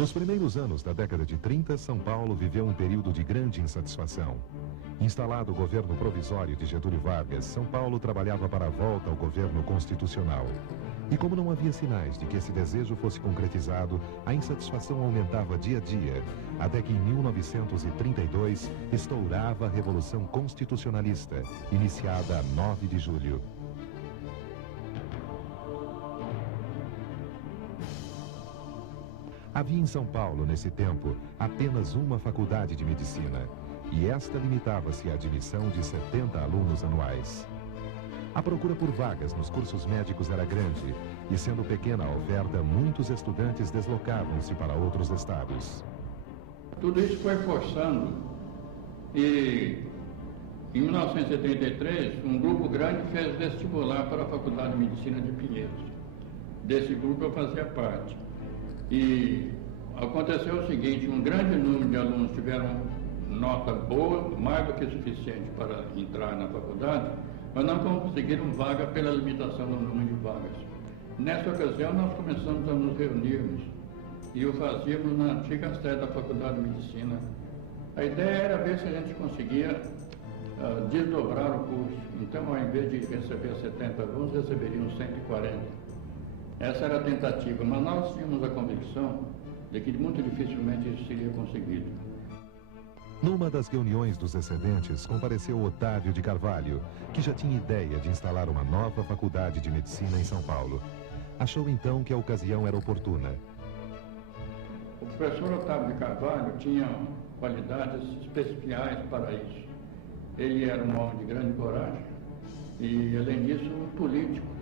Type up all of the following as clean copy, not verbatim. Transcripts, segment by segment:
Nos primeiros anos da década de 30, São Paulo viveu um período de grande insatisfação. Instalado o governo provisório de Getúlio Vargas, São Paulo trabalhava para a volta ao governo constitucional. E como não havia sinais de que esse desejo fosse concretizado, a insatisfação aumentava dia a dia, até que em 1932 estourava a Revolução Constitucionalista, iniciada a 9 de julho. Havia em São Paulo, nesse tempo, apenas uma faculdade de medicina, e esta limitava-se à admissão de 70 alunos anuais. A procura por vagas nos cursos médicos era grande, e sendo pequena a oferta, muitos estudantes deslocavam-se para outros estados. Tudo isso foi forçando, e em 1973, um grupo grande fez vestibular para a Faculdade de Medicina de Pinheiros. Desse grupo eu fazia parte. E aconteceu o seguinte, um grande número de alunos tiveram nota boa, mais do que suficiente para entrar na faculdade, mas não conseguiram vaga pela limitação do número de vagas. Nessa ocasião, nós começamos a nos reunirmos e o fazíamos na antiga sede da Faculdade de Medicina. A ideia era ver se a gente conseguia desdobrar o curso. Então, ao invés de receber 70 alunos, receberiam 140. Essa era a tentativa, mas nós tínhamos a convicção de que muito dificilmente isso seria conseguido. Numa das reuniões dos excedentes, compareceu Otávio de Carvalho, que já tinha ideia de instalar uma nova faculdade de medicina em São Paulo. Achou então que a ocasião era oportuna. O professor Otávio de Carvalho tinha qualidades especiais para isso. Ele era um homem de grande coragem e, além disso, um político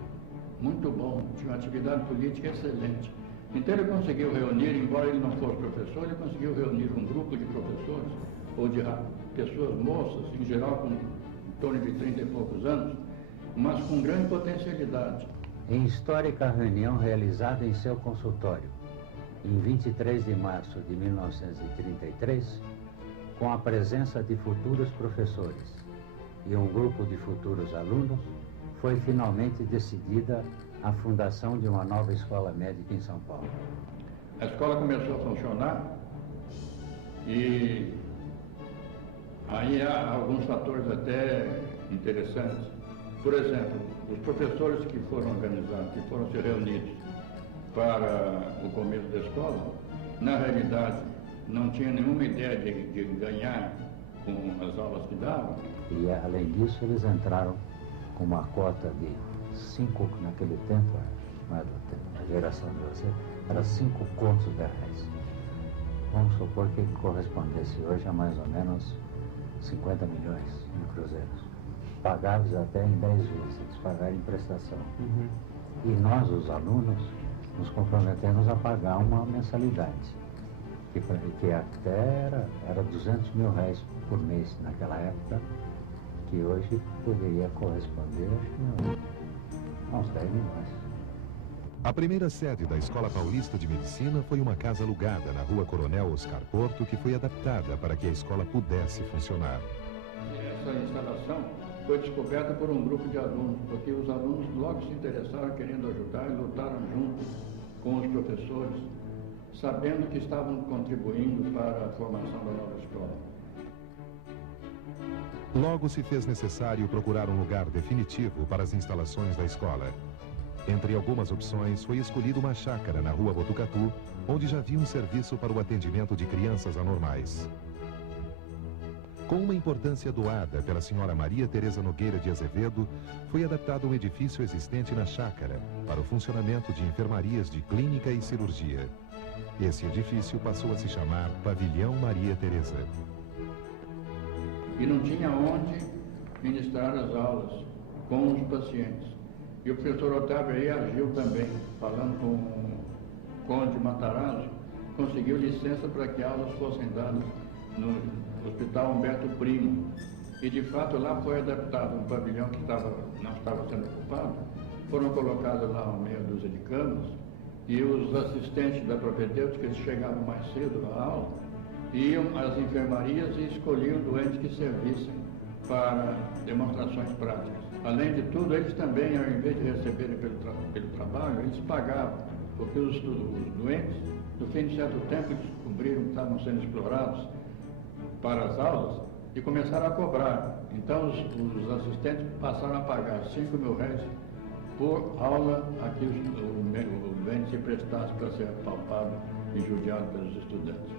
muito bom, tinha uma atividade política excelente. Então ele conseguiu reunir, embora ele não fosse professor, ele conseguiu reunir um grupo de professores, ou de pessoas moças, em geral com em torno de 30 e poucos anos, mas com grande potencialidade. Em histórica reunião realizada em seu consultório, em 23 de março de 1933, com a presença de futuros professores e um grupo de futuros alunos, foi finalmente decidida a fundação de uma nova escola médica em São Paulo. A escola começou a funcionar e aí há alguns fatores até interessantes. Por exemplo, os professores que foram organizados, que foram se reunidos para o começo da escola, na realidade não tinham nenhuma ideia de ganhar com as aulas que davam. E além disso eles entraram com uma cota de 5, naquele tempo, na geração de você, era 5 contos de reais. Vamos supor que correspondesse hoje a mais ou menos 50 milhões de cruzeiros. Pagáveis até em 10 vezes, eles pagaram em prestação. E nós, os alunos, nos comprometemos a pagar uma mensalidade, que até era 200 mil reais por mês naquela época, que hoje poderia corresponder a uns 10 milhões. A primeira sede da Escola Paulista de Medicina foi uma casa alugada na Rua Coronel Oscar Porto, que foi adaptada para que a escola pudesse funcionar. Essa instalação foi descoberta por um grupo de alunos, porque os alunos logo se interessaram querendo ajudar e lutaram junto com os professores, sabendo que estavam contribuindo para a formação da nova escola. Logo se fez necessário procurar um lugar definitivo para as instalações da escola. Entre algumas opções, foi escolhida uma chácara na Rua Botucatu, onde já havia um serviço para o atendimento de crianças anormais. Com uma importância doada pela senhora Maria Tereza Nogueira de Azevedo, foi adaptado um edifício existente na chácara para o funcionamento de enfermarias de clínica e cirurgia. Esse edifício passou a se chamar Pavilhão Maria Tereza. E não tinha onde ministrar as aulas com os pacientes. E o professor Otávio aí agiu também, falando com o Conde Matarazzo, conseguiu licença para que aulas fossem dadas no Hospital Humberto Primo. E de fato lá foi adaptado um pavilhão que não estava sendo ocupado, foram colocadas lá uma meia dúzia de camas, e os assistentes da propedêutica chegavam mais cedo na aula, iam às enfermarias e escolhiam doentes que servissem para demonstrações práticas. Além de tudo, eles também, ao invés de receberem pelo trabalho, eles pagavam porque os doentes, no fim de certo tempo, descobriram que estavam sendo explorados para as aulas e começaram a cobrar. Então, os assistentes passaram a pagar R$5.000 por aula a que o doente se prestasse para ser apalpado e judiado pelos estudantes.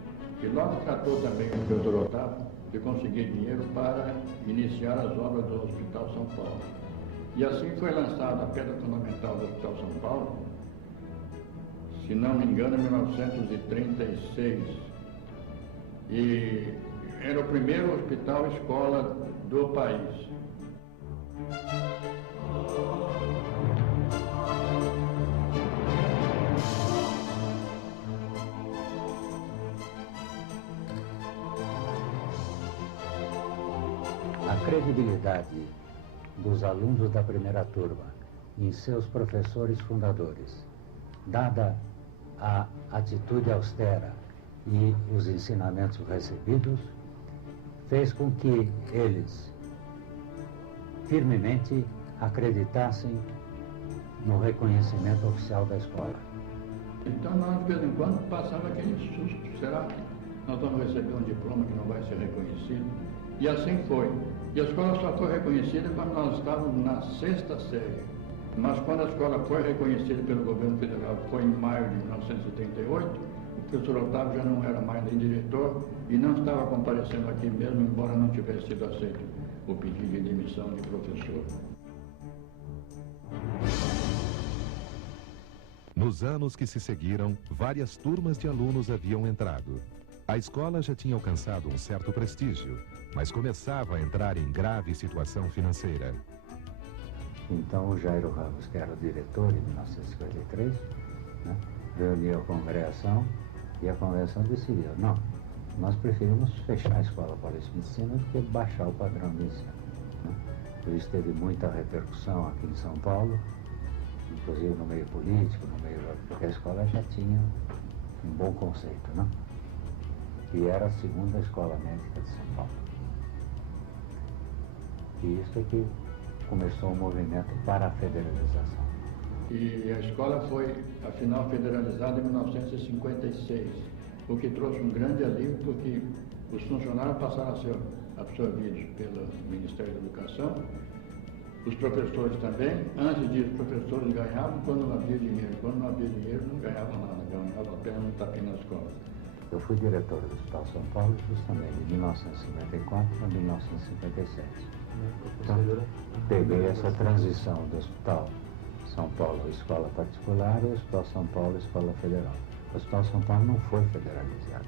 E logo tratou também o professor Otávio de conseguir dinheiro para iniciar as obras do Hospital São Paulo. E assim foi lançada a pedra fundamental do Hospital São Paulo, se não me engano, em 1936. E era o primeiro hospital-escola do país. A credibilidade dos alunos da primeira turma em seus professores fundadores, dada a atitude austera e os ensinamentos recebidos, fez com que eles firmemente acreditassem no reconhecimento oficial da escola. Então nós, de vez em quando, passava aquele susto. Será que nós vamos receber um diploma que não vai ser reconhecido? E assim foi. E a escola só foi reconhecida quando nós estávamos na 6ª série. Mas quando a escola foi reconhecida pelo governo federal, foi em maio de 1978, o professor Otávio já não era mais nem diretor e não estava comparecendo aqui mesmo, embora não tivesse sido aceito o pedido de demissão de professor. Nos anos que se seguiram, várias turmas de alunos haviam entrado. A escola já tinha alcançado um certo prestígio, mas começava a entrar em grave situação financeira. Então o Jairo Ramos, que era o diretor em 1953, né, reuniu a congregação e a congregação decidiu, não, nós preferimos fechar a Escola Paulista de Medicina do que baixar o padrão de ensino. Né? Por isso teve muita repercussão aqui em São Paulo, inclusive no meio político, porque a escola já tinha um bom conceito, né? E era a segunda escola médica de São Paulo. E isso é que começou o movimento para a federalização. E a escola foi, afinal, federalizada em 1956, o que trouxe um grande alívio, porque os funcionários passaram a ser absorvidos pelo Ministério da Educação, os professores também. Antes disso, os professores ganhavam quando não havia dinheiro. Quando não havia dinheiro, não ganhavam nada, ganhavam apenas um tapinha nas costas. Eu fui diretor do Hospital São Paulo justamente de 1954 a 1957. Então, peguei essa transição do Hospital São Paulo, escola particular, e o Hospital São Paulo, escola federal. O Hospital São Paulo não foi federalizado.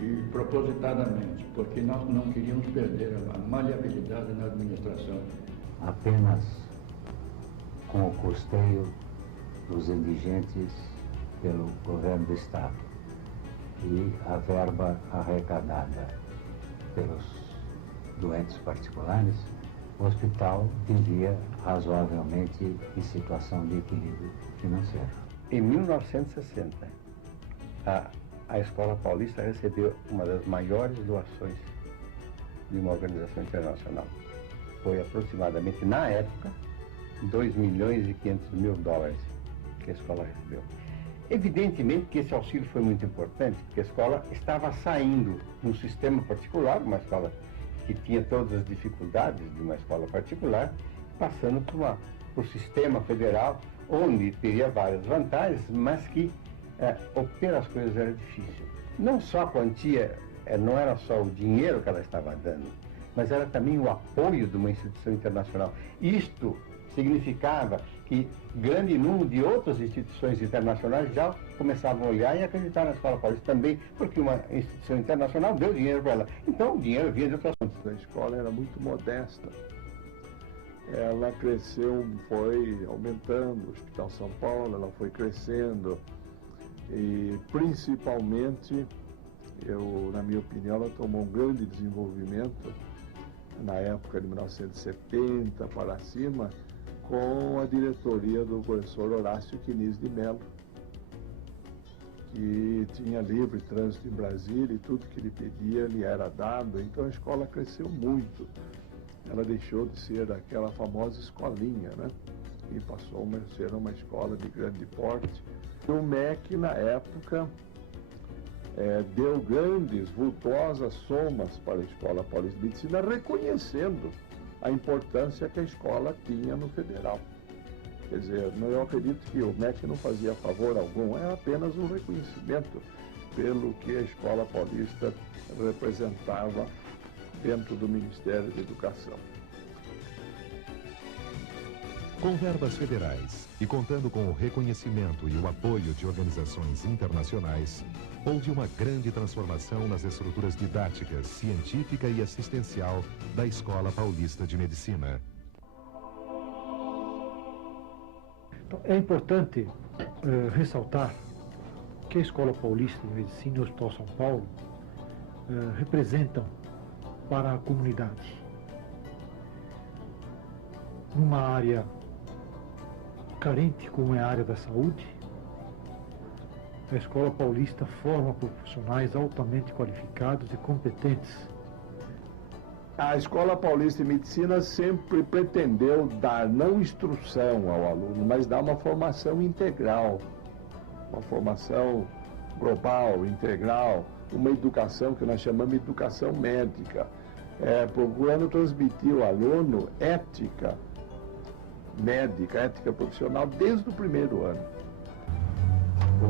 E propositadamente, porque nós não queríamos perder a maleabilidade na administração. Apenas com o custeio dos indigentes pelo governo do Estado e a verba arrecadada pelos doentes particulares, o hospital vivia razoavelmente em situação de equilíbrio financeiro. Em 1960, a Escola Paulista recebeu uma das maiores doações de uma organização internacional. Foi aproximadamente, na época, $2.500.000 que a escola recebeu. Evidentemente que esse auxílio foi muito importante, porque a escola estava saindo de um sistema particular, uma escola que tinha todas as dificuldades de uma escola particular, passando por o sistema federal, onde teria várias vantagens, mas que obter as coisas era difícil. Não só a quantia, não era só o dinheiro que ela estava dando, mas era também o apoio de uma instituição internacional. Isto significava que grande número de outras instituições internacionais já começavam a olhar e acreditar na Escola Paulista também, porque uma instituição internacional deu dinheiro para ela. Então o dinheiro vinha de outras fontes. A escola era muito modesta. Ela cresceu, foi aumentando, o Hospital São Paulo, ela foi crescendo e principalmente, na minha opinião, ela tomou um grande desenvolvimento na época de 1970 para cima, com a diretoria do professor Horácio Quiniz de Mello, que tinha livre trânsito em Brasília e tudo que ele pedia lhe era dado. Então a escola cresceu muito. Ela deixou de ser aquela famosa escolinha, né? E passou a ser uma escola de grande porte, O MEC, na época, deu grandes, vultuosas somas para a Escola Paulista de Medicina, reconhecendo a importância que a escola tinha no federal. Quer dizer, eu acredito que o MEC não fazia favor algum, é apenas um reconhecimento pelo que a Escola Paulista representava dentro do Ministério da Educação. Com verbas federais e contando com o reconhecimento e o apoio de organizações internacionais, houve uma grande transformação nas estruturas didáticas, científica e assistencial da Escola Paulista de Medicina. Então, é importante ressaltar que a Escola Paulista de Medicina e o Hospital São Paulo representam para a comunidade numa área carente como é a área da saúde. A Escola Paulista forma profissionais altamente qualificados e competentes. A Escola Paulista de Medicina sempre pretendeu dar não instrução ao aluno, mas dar uma formação integral, uma formação global, integral, uma educação que nós chamamos de educação médica, procurando transmitir ao aluno ética médica, ética profissional desde o primeiro ano.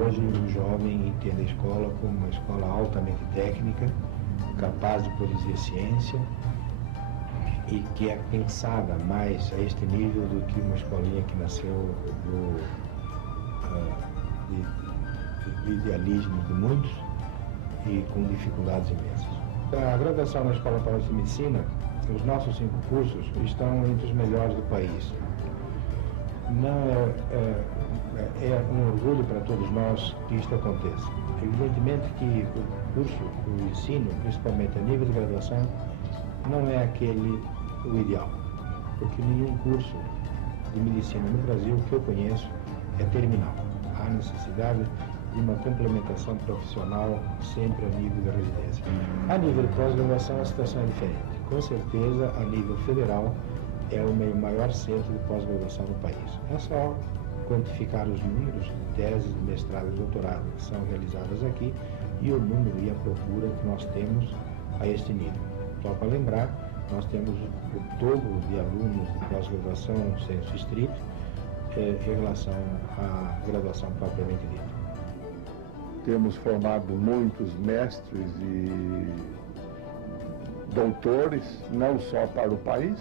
Hoje o jovem entende a escola como uma escola altamente técnica, capaz de produzir ciência e que é pensada mais a este nível do que uma escolinha que nasceu do idealismo de muitos e com dificuldades imensas. A graduação na Escola Paulista de Medicina, os nossos 5 cursos estão entre os melhores do país. Não é um orgulho para todos nós que isto aconteça. Evidentemente que o curso, o ensino, principalmente a nível de graduação, não é aquele o ideal, porque nenhum curso de medicina no Brasil que eu conheço é terminal. Há necessidade de uma complementação profissional sempre a nível da residência. A nível de pós-graduação a situação é diferente. Com certeza, a nível federal, é o maior centro de pós-graduação do país. É só quantificar os números de teses, de mestrado e doutorado que são realizadas aqui e o número e a procura que nós temos a este nível. Só para lembrar, nós temos o dobro de alunos de pós-graduação senso estrito em relação à graduação propriamente dita. Temos formado muitos mestres e doutores, não só para o país,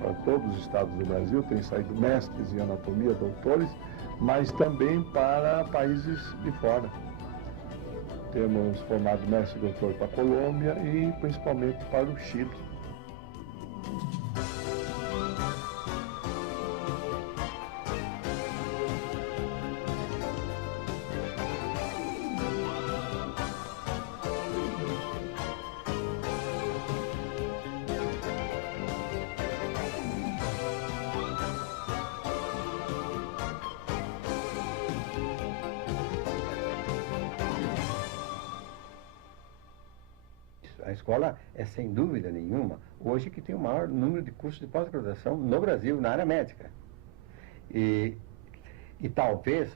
para todos os estados do Brasil, tem saído mestres em anatomia, doutores, mas também para países de fora. Temos formado mestre e doutor para a Colômbia e principalmente para o Chile. A escola é, sem dúvida nenhuma, hoje que tem o maior número de cursos de pós-graduação no Brasil, na área médica. E talvez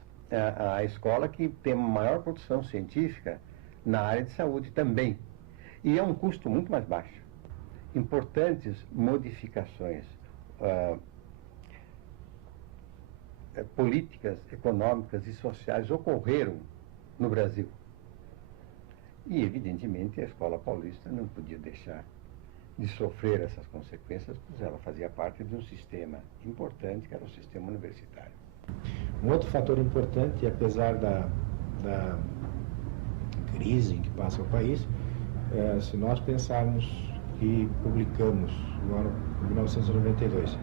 a escola que tem uma maior produção científica na área de saúde também. E é um custo muito mais baixo. Importantes modificações políticas, econômicas e sociais ocorreram no Brasil. E, evidentemente, a Escola Paulista não podia deixar de sofrer essas consequências, pois ela fazia parte de um sistema importante, que era o sistema universitário. Um outro fator importante, apesar da crise em que passa o país, se nós pensarmos que publicamos, no ano de 1992,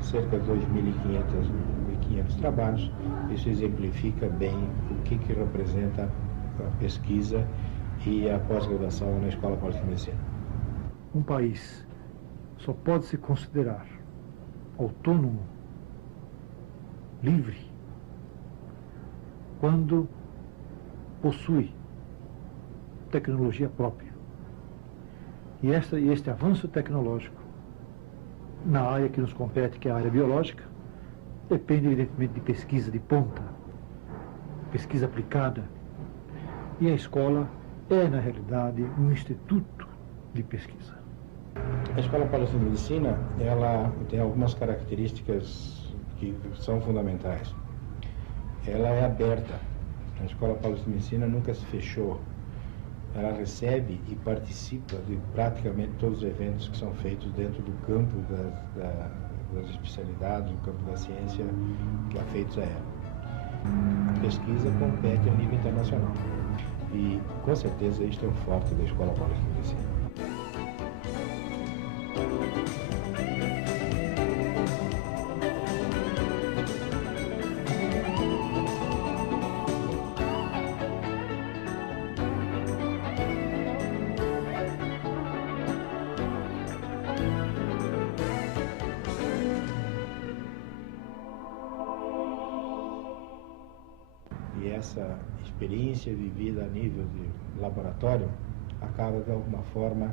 cerca de 2.500 trabalhos, isso exemplifica bem o que representa a pesquisa e a pós-graduação na Escola Paulista de Medicina. Um país só pode se considerar autônomo, livre, quando possui tecnologia própria. E este avanço tecnológico na área que nos compete, que é a área biológica, depende evidentemente de pesquisa de ponta, pesquisa aplicada, e a escola é, na realidade, um instituto de pesquisa. A Escola Paulista de Medicina, ela tem algumas características que são fundamentais. Ela é aberta. A Escola Paulista de Medicina nunca se fechou. Ela recebe e participa de praticamente todos os eventos que são feitos dentro do campo das especialidades, do campo da ciência que afeitos a ela. A pesquisa compete a nível internacional. E, com certeza, isto é o forte da Escola Paulista de Medicina. E essa experiência vivida a nível de laboratório acaba, de alguma forma,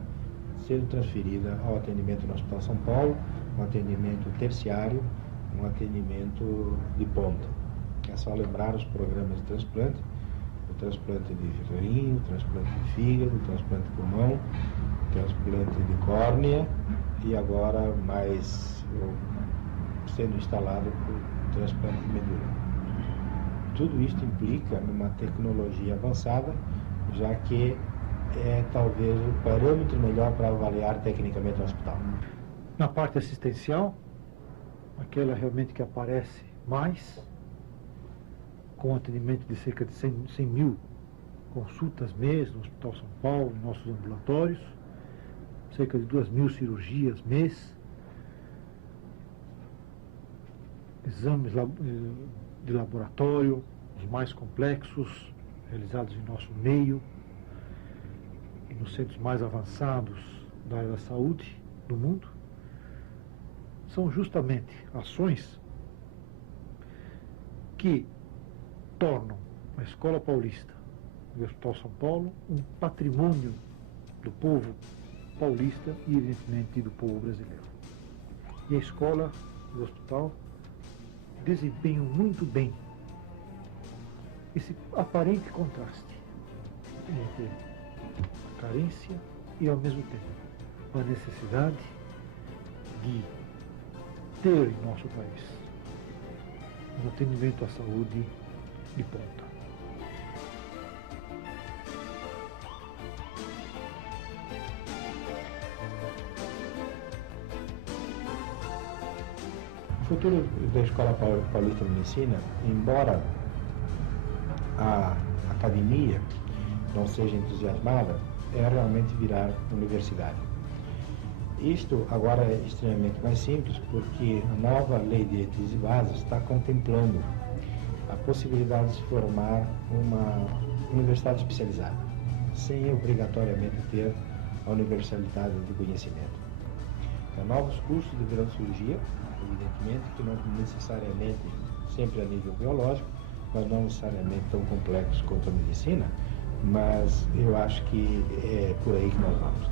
sendo transferida ao atendimento no Hospital São Paulo, um atendimento terciário, um atendimento de ponta. É só lembrar os programas de transplante, o transplante de rim, o transplante de fígado, o transplante de pulmão, o transplante de córnea e agora mais sendo instalado o transplante de medula. Tudo isto implica numa tecnologia avançada, já que é talvez o parâmetro melhor para avaliar tecnicamente o hospital. Na parte assistencial, aquela realmente que aparece mais, com atendimento de cerca de 100 mil consultas mês no Hospital São Paulo, em nossos ambulatórios, cerca de 2.000 cirurgias mês, exames de laboratório, os mais complexos, realizados em nosso meio, e nos centros mais avançados da área da saúde do mundo, são justamente ações que tornam a Escola Paulista e o Hospital São Paulo um patrimônio do povo paulista e, evidentemente, do povo brasileiro. E a escola e o hospital desempenham muito bem esse aparente contraste entre a carência e, ao mesmo tempo, a necessidade de ter em nosso país um atendimento à saúde de ponta. O futuro da Escola Paulista de Medicina, embora a academia não seja entusiasmada, é realmente virar universidade. Isto agora é extremamente mais simples porque a nova Lei de Diretrizes e Bases está contemplando a possibilidade de se formar uma universidade especializada, sem obrigatoriamente ter a universalidade do conhecimento. Então, novos cursos de gerontologia, evidentemente, que não necessariamente sempre a nível biológico, mas não necessariamente tão complexos quanto a medicina, mas eu acho que é por aí que nós vamos.